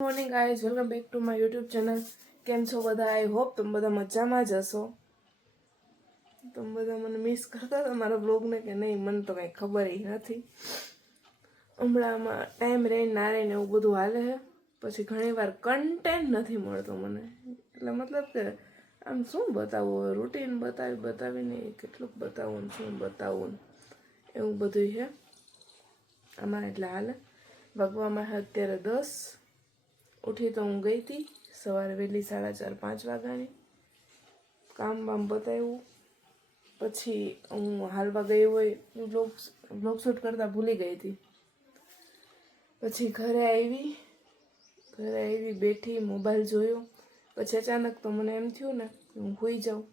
Morning guys, welcome back to my YouTube channel. કેમ છો બધા? આઈ હોપ તમે બધા મજામાં જ હશો. તમે બધા મને મિસ કરતા હતા મારા બ્લોગને કે નહીં, મને તો કંઈ ખબર નથી. હમણાંમાં ટાઈમ રહીને ના રહીને એવું બધું હાલે છે. પછી ઘણીવાર કન્ટેન્ટ નથી મળતો મને. એટલે મતલબ કે આમ શું બતાવવું, રૂટીન બતાવીને કેટલુંક બતાવવું ને શું બતાવવું એવું બધું છે આમાં. એટલે હાલે વાગવામાં અત્યારે 10. ઉઠી તો હું ગઈ હતી સવારે વહેલી 4:30-5 વાગ્યાની. કામ બામ બતાવ્યું પછી હું હાલવા ગઈ હોય બ્લોગ શૂટ કરતાં ભૂલી ગઈ હતી. પછી ઘરે આવી બેઠી મોબાઈલ જોયો. પછી અચાનક તો મને એમ થયું ને કે હું સૂઈ જાઉં.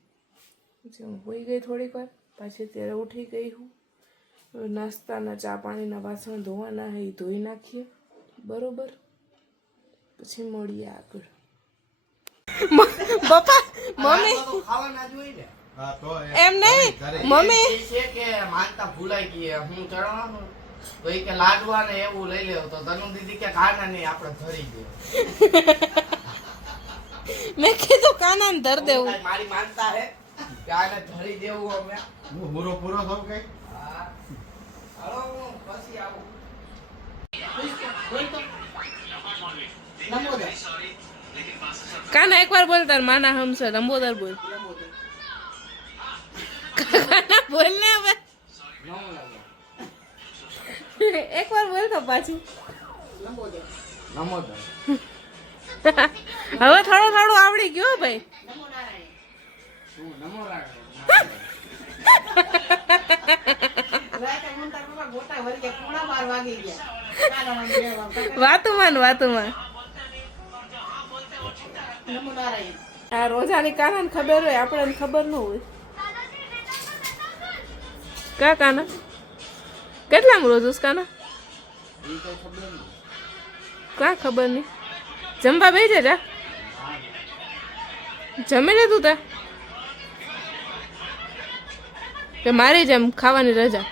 પછી હું સૂઈ ગઈ થોડીક વાર. પાછી ત્યારે ઉઠી ગઈ હું. નાસ્તાના ચા પાણીના વાસણ ધોવાના એ ધોઈ નાખીએ બરોબર. પછી મળીએ આગળ. પપ્પા મમ્મી ખાવાના જોઈએ એમ નહીં. મમ્મી છે કે માનતા ભૂલાઈ ગઈ હું ચડવાનું તો એ કે લાડવા ને એવું લઈ લેવ તો તનુ દીદી કે કાના નહીં આપણે ધરી દે. મેં કીધું કાના ને ધર દેવું. મારી માનતા હે કે આને ધરી દેવું. અમે હું પૂરો થઉં કઈ. હાલો હું પછી આવું. કાના એક વાર બોલ, તાર માના હમસે લંબોદર બોલ. કાના બોલ ને હવે એક વાર બોલ તો પાછું હવે થોડું આવડી ગયો ભાઈ. વાતુમાં આ રોજાની કાનાને ખબર હોય, આપણને ખબર ન હોય. કા કાના કેટલામાં રોજ કાના કા ખબર નહીં. જમવા બેસી જા. જમી લીધું તે કે મારી જેમ ખાવાની રજા?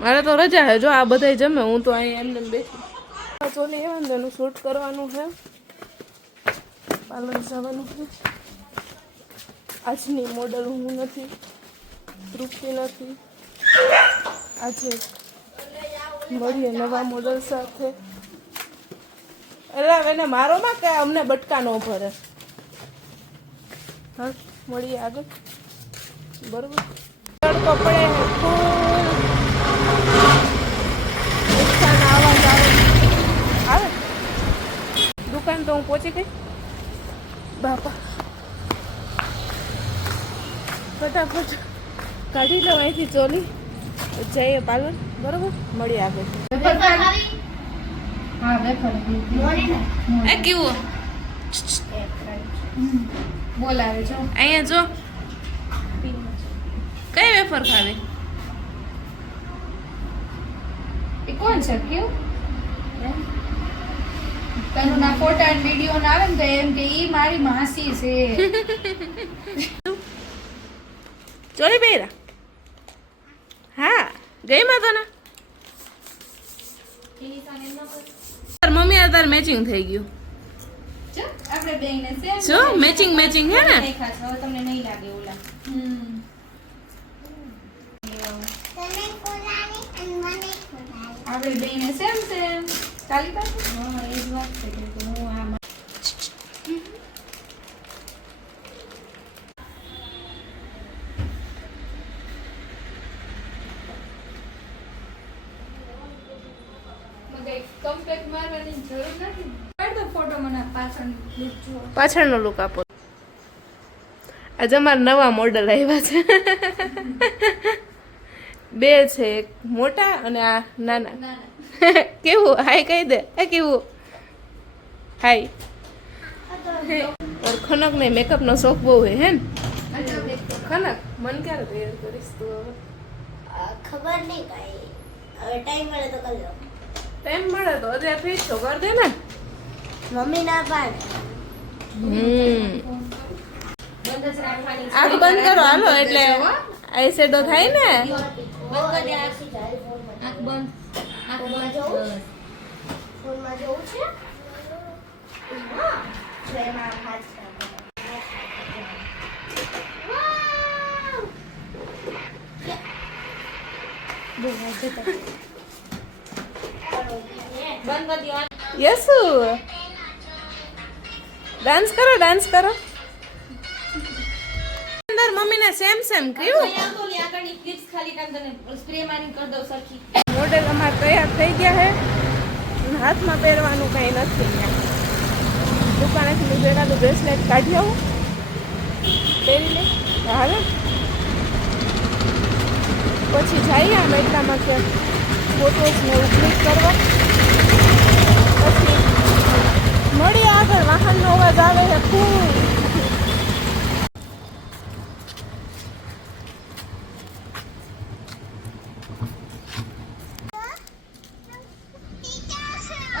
મારે તો રજા છે. જો આ બધા જમે, હું તો અહીં એમને બેઠી. ચોલી એવાનું એનું શૂટ કરવાનું છે, પાર્લર જવાનું છે. આજની મોડલ હું નથી, તૃપ્તિ નથી. આજે મળીએ નવા મોડલ સાથે. એટલે એને મારો માં કે અમને બટકા ન ભરે. હા મળીએ આગળ બરોબર. તડકો પડે ફૂલ અવાજ આવે. દુકાન તો હું પહોંચી ગઈ બાપા. ફટાફટ કાઢી લો અહીંથી ચોલી, જઈએ પાર્લર બરોબર. મળીએ આગળ. એ કેવું બોલાવે છો અહીંયા જો. કઈ વેફર ખાવી? એ કોણ છે? કેવું તનુના ફોટા અને વિડિયો આવે ને તો એમ કે ઈ મારી માસી છે. ચોરી બેરા હા ગઈ માં તને મમ્મી આ તાર મેચિંગ થઈ ગયું. આપણે બેયને સેમ જો મેચિંગ હે ને. તમને નહીં લાગે ઓલા. તને કોલાની અને મને કોલાની. આપણે બેયને સેમ કાલી પાસે. હા એ જ વાત છે કે હું આ કમ્પેક્ટ મારવાની જરૂર નથી. પાડો ફોટો મને પાછળનો લુક આપો. આજે અમારા નવા મોડલ આવ્યા છે. બે છે, એક મોટા અને આ નાના. કેવું હાય કહી દે. એ કેવું હાય. ખનક ને મેકઅપ નો શોખ બહુ હે ને. ખનક મન ક્યારે તૈયાર કરીશ તું? હવે ખબર નહીં કઈ. હવે ટાઈમ મળે તો કરી લો. ટાઈમ મળે તો અત્યારે ફ્રી છો કર દે ને. મમ્મી ના પાડે. આંખ બંધ કરો હાલો એટલે આઈ શેડો થાય ને. આંખ બંધ. એમાં હાથ યસુ ડાન્સ કરો અંદર મમ્મીને સેમ કયું મોડેલ અમાર તૈયાર થઈ ગયા છે હાથમાં પહેરવાનું કઈ નથી અહીંયા દુકાનેથી લીધું એકાદું બ્રેસલેટ કાઢી આવું પહેરી લે હાલો પછી જઈએ આમ એટલામાં કે ફોટોસને એવું ક્લિક કરવા પછી મળીએ આગળ વાહનનો અવાજ આવે છે ખૂબ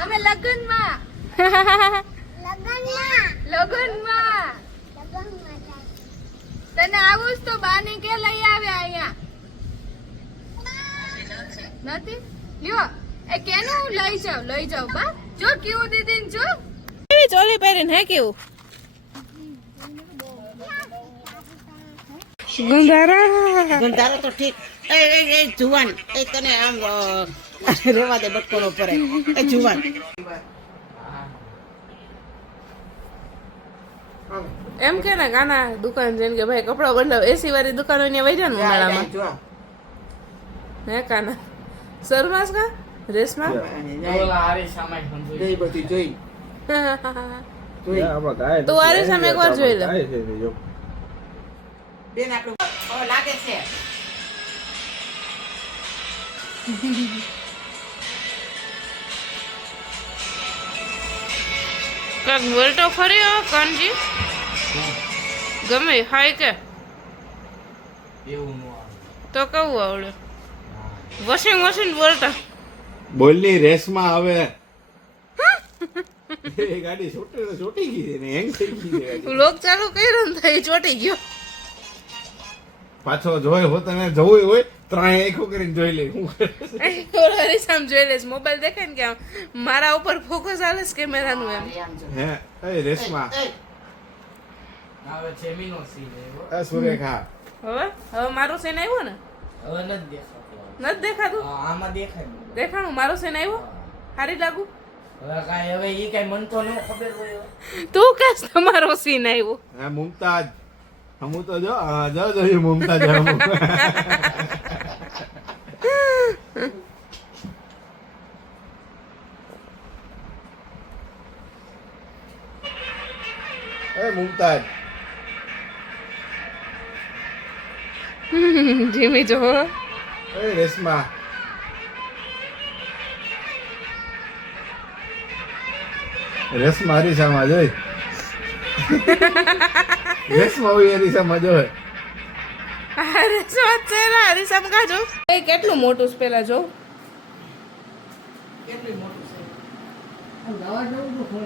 અમે લગનમાં તને આવું જ તો બાની કે લઈ આવ્યા અહીંયા નથી લ્યો એ કેનું લઈ જાવ બા જો કેવું દીદી જો કેવી ચોલી પહેરીને હે કેવું ગુંધારો તો ઠીક એ જુવાન એ તને આમ રેવા દે બટકોનો પરે એ જુવાન એમ કે ને કાના દુકાન જઈને કે ભાઈ કપડા બદલાવ એસી વાળી દુકાન હોય વહી જાય ને ઉનાળામાં હે કાના સરમાસ કા રેશમા તું આરી સામે એકવાર જોઈ લે બેન આપણું લાગે છે કાક બોલતો ફરી હો કાનજી ગમે હાય કે તો કેવું આવડે વોશિંગ મશીન બોલતા બોલની રેસમાં આવે એ ગાડી છોટી ગઈ ને હેંગ થઈ ગઈ છે ગાડી. લોક ચાલુ કર્યો ને થઈ ચોટી ગયો પાછો જોઈ હો તને જવું હોય ત્રણે એકો કરીને જોઈ લે હું હરીસામ જોઈ લેશ મોબાઈલ દેખાય ને કે આમ મારા ઉપર ફોકસ આવે છે કેમેરાનું એમ હે એ રેસમાં આવે છે મીનો સીન એવો આ સુરેખા હવે મારો સીન આવ્યો ને હવે નથી દેખાતો નથી દેખાતું આમાં દેખાય દેખાણું મારો સીન આવ્યો સારી લાગુ હવે કાંઈ હવે ઈ કાંઈ મન તો ન ખબર હોય તું કાસ તમારો સીન આવ્યો હા મુમતાજ હમું તો જો જોયું મુમતાજ હમું એ મુમતાજ જીમી જો એ રેશમા રેશમા હરીસામાં જોઈ રેશમા હોય હરીસામાં જોઈ હરીસામ કાજો એ કેટલું મોટું છે પેલા જો કેટલું મોટું છે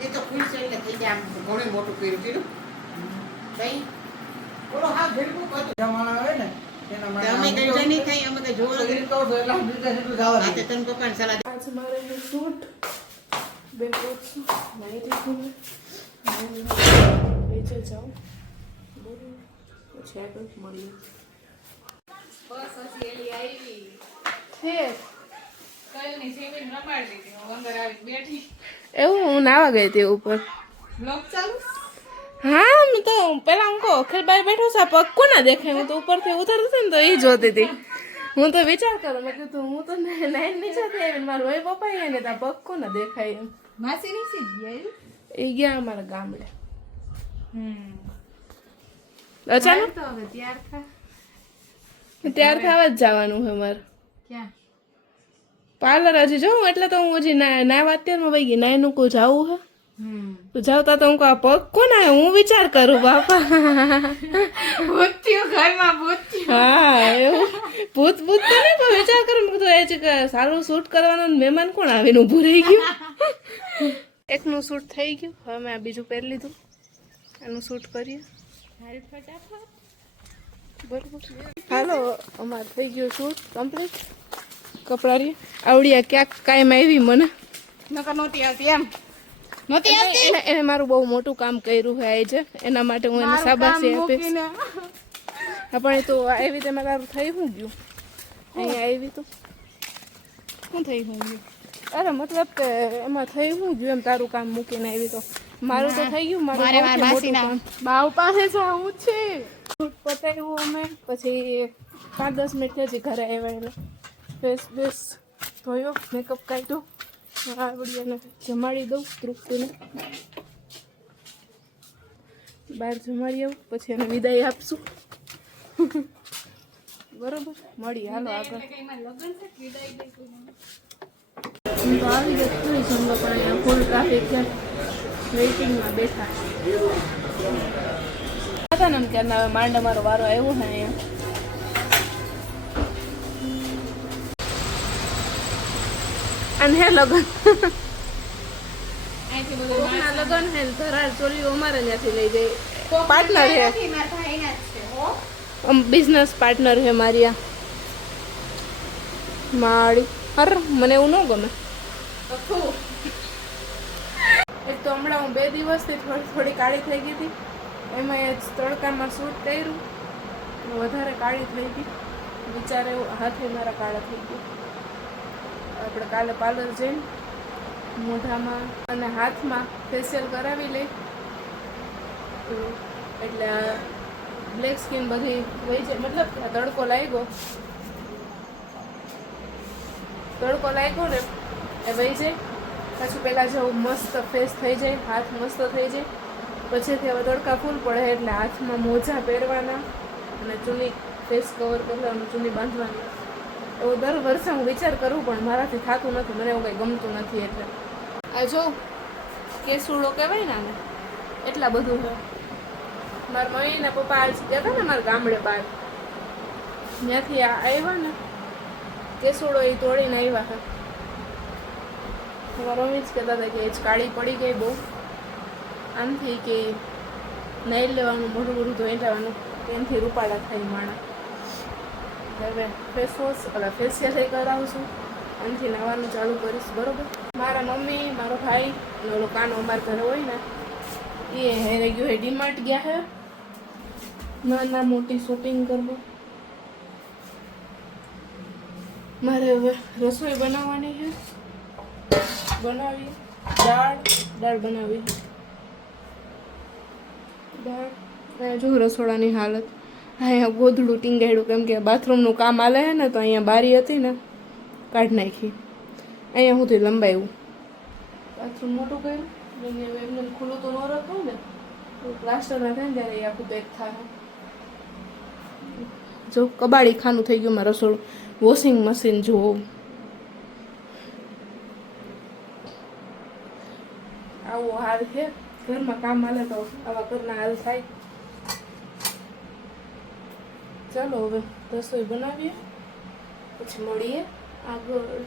એ તો ફૂલ છે એટલે થઈ જાય આમ ઘણું મોટું કર્યું કઈ બોલો હા ભેગું કરતો જમાના આવે ને એના માટે અમે કઈ જો નહીં થાય અમે કઈ જોવા તો એટલા સુધી જવા રાતે તને પપ્પાને સલાહ આજ મારે સૂટ બે કોટ નાઈટી વેચે જાઉં પછી આગળ મળીએ બસ હજી એલી આવી છે કયું ની સેવિંગ રમાડી દીધી હું અંદર આવી બેઠી એવું હું નાવા ગઈ હતી ઉપર બ્લોગ ચાલુ હા મેં તો પેલા હું કહો ખેલબાઈ બેઠો છે પગ કોના દેખાય હું તો ઉપરથી ઉતરતી હતી ને તો એ જોતી હતી હું તો વિચાર કરું મેં કીધું હું તો નાઈન નીચેથી આવીને મારું ભાઈ પપ્પા ને ત્યાં પગ કોના દેખાય એમ માસી ની ગયા એ ગયા અમારા ગામડે અચાનક તો હવે તૈયાર થવા જ જવાનું છે મારે ક્યાં પાર્લર હજી જવું એટલે તો હું હજી નાવા અત્યારમાં વહી ગઈ નાઈનું કોઈ જવું હે તો જાવતા તો હું કહું પગ કોના હું વિચાર કરું બાપા ભૂત્યું ઘરમાં ભૂત્યું હા એવું ભૂત તો નહીં પણ વિચાર કરું મેં કીધું એ જ સારું શૂટ કરવાનું મહેમાન કોણ આવીને ઊભું રહી ગયું એકનું શૂટ થઈ ગયું હવે મેં આ બીજું પહેરી લીધું એનું શૂટ કરીએ બરોબર હાલો અમારે થઈ ગયું શૂટ કમ્પ્લીટ કપડાં રી આવડ્યા ક્યાંક કાયમ આવી મને નકર નહોતી આવતી એમ નહોતી આવતી એને મારું બહુ મોટું કામ કર્યું છે આજે, એના માટે હું એને શાબાશી આપીશ. હા પણ એ તો આવી તેમાં તારું થઈ શું ગયું? અહીંયા આવી તો શું થઈ શું ગયું? અરે મતલબ કે એમાં થઈ શું ગયું એમ તારું કામ મૂકીને આવી તો? મારું તો થઈ ગયું. મારું મારે સૌથી મારા મોટું કામ બાવ પાસે જવું છે. શૂટ પતાવ્યું અમે, પછી 5-10 મિનિટ હજી ઘરે આવ્યા એટલે ફેસ બેસ ધોયો, મેકઅપ કાઢ્યો, આવડીને જમાડી દઉં તૃપ્તિને, બહાર જમાડી આવું, પછી એને વિદાય આપશું. બરોબર, મળી હાલો આગળ. હું તો આવી જ છું સંગો, પણ અહીંયા ફૂલ ટ્રાફિક છે, વેઇટિંગમાં બેઠા હતા ને એમ કે હવે માંડ અમારો વારો આવ્યો છે અહીંયા. અને હે લગન કોકના લગન હે ને ધરાર ચોલીઓ અમારે ત્યાંથી લઈ જાય. પાર્ટનર હે, બિઝનેસ પાર્ટનર હે મારી આ માળી. અરે મને એવું ન ગમે. એક તો હમણાં હું 2 દિવસથી થોડી કાળી થઈ ગઈ હતી, એમાં એ તડકામાં શૂટ કર્યું, વધારે કાળી થઈ ગઈ. વિચારે હાથે મારા કાળા થઈ ગયા. આપણે કાલે પાર્લર જઈને મોઢામાં અને હાથમાં ફેશિયલ કરાવી લઈ, એટલે બ્લેક સ્કિન બધી વહી જાય. મતલબ તડકો લાગ્યો ને એ વહી જાય. પછી પહેલાં જેવું મસ્ત ફેસ થઈ જાય, હાથ મસ્ત થઈ જાય. પછીથી હવે તડકા ફૂલ પડે એટલે હાથમાં મોજા પહેરવાના અને ચૂની ફેસ કવર કરવાનું, ચૂની બાંધવાની. એવું દર વર્ષે હું વિચાર કરું પણ મારાથી થતું નથી, મને એવું કંઈ ગમતું નથી. એટલે આ જો કેસુડો કહેવાય ને આને, એટલા બધું છે. મારા મમ્મીના પપ્પા આજ ગયા હતા ને મારા ગામડે બહાર, ત્યાંથી આવ્યા ને કેસુડો એ તોડીને આવ્યા હતા. મારા મમ્મી જ કહેતા હતા કે એ જ કાળી પડી ગઈ બહુ, આમથી કે નાઈ લેવાનું, મોઢું મોઢું ધોઈ લેવાનું, એનાથી રૂપાળા થાય માણા. હવે ફેસવોશ ફેશિયલ એ કરાવું છું, આનાથી નાવાનું ચાલુ કરીશ. બરોબર, મારા મમ્મી, મારો ભાઈ અને ઓલો કાનો અમારા ઘરે હોય ને, એ હેરે ગયો હે ડીમાર્ટ ગયા હે નાના મોટી શોપિંગ કરવા. મારે હવે રસોઈ બનાવવાની છે, બનાવી દાળ બનાવી દાળ. જો રસોડાની હાલત, અહીંયા ગોધડું ટીંગાડ્યું, કેમ કે બાથરૂમનું કામ હાલે છે ને, તો અહીંયા બારી હતી ને કાઢી નાખી, અહીંયા સુધી લંબાયું. બાથરૂમ મોટું કર્યું, એમને ખુલ્લું તો ન રહેતું ને, પ્લાસ્ટર ના થાય ને ત્યારે એ આખું પેક થાય. જો કબાડી ખાનું થઈ ગયું મારું રસોડું. વોશિંગ મશીન જુઓ, આવો હાલ છે ઘરમાં. કામ હાલે તો આવા ઘરના હાલ થાય. ચાલો હવે રસોઈ બનાવીએ, પછી મળીએ આગળ.